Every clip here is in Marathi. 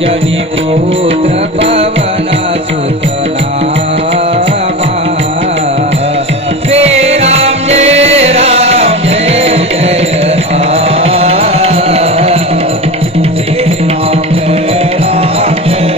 अंजनी पुत्र पवन सुत नामा श्री राम जय जय राम श्री राम जय राम जय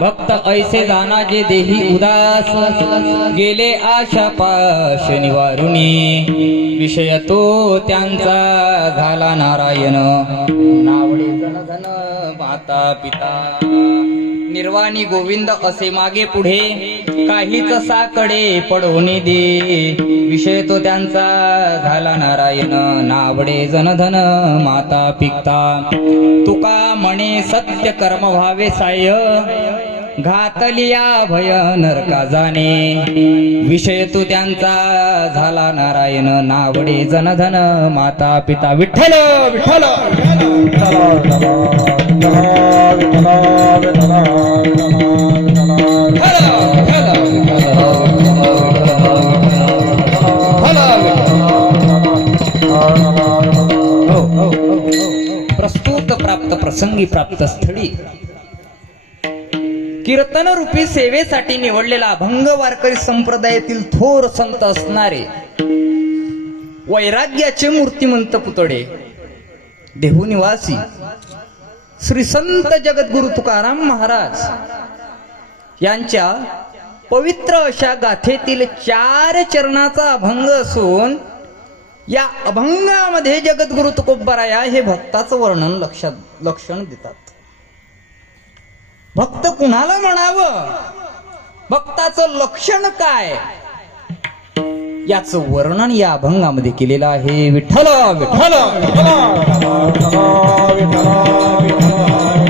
भक्त ऐसे जाना जे देही उदास गेले आशा पाश निवारुणी विषय तो त्यांचा झाला नारायण नावडे जन धन माता पिता निर्वाणी गोविंद असे मागे पुढे काहीच साकडे पडवणे दे विषय तो त्यांचा झाला नारायण नावडे जनधन माता पिता तुका म्हणे सत्य कर्म व्हावे साय घातलिया भय नरका जाणे विषय तो त्यांचा झाला नारायण नावडे जनधन माता पिता विठ्ठल विठ्ठल प्रस्तुत प्राप्त प्रसंगी प्राप्त स्थळी कीर्तन रूपी सेवेसाठी निवडलेला अभंग वारकरी संप्रदायातील थोर संत असणारे वैराग्याचे मूर्तिमंत पुतळे देहू निवासी श्री संत जगद्गुरु तुकाराम महाराज यांच्या पवित्र अशा गाथेतील 4 चरणाचा अभंग असून या अभंगामध्ये जगद्गुरु तुकोबाराया हे भक्ताचं वर्णन लक्षण देतात. भक्त कुणाला म्हणावं, भक्ताचं लक्षण काय, याचं वर्णन या अभंगामध्ये केलेलं आहे. विठ्ठल विठ्ठल विठ्ठल विठ्ठल विठ्ठल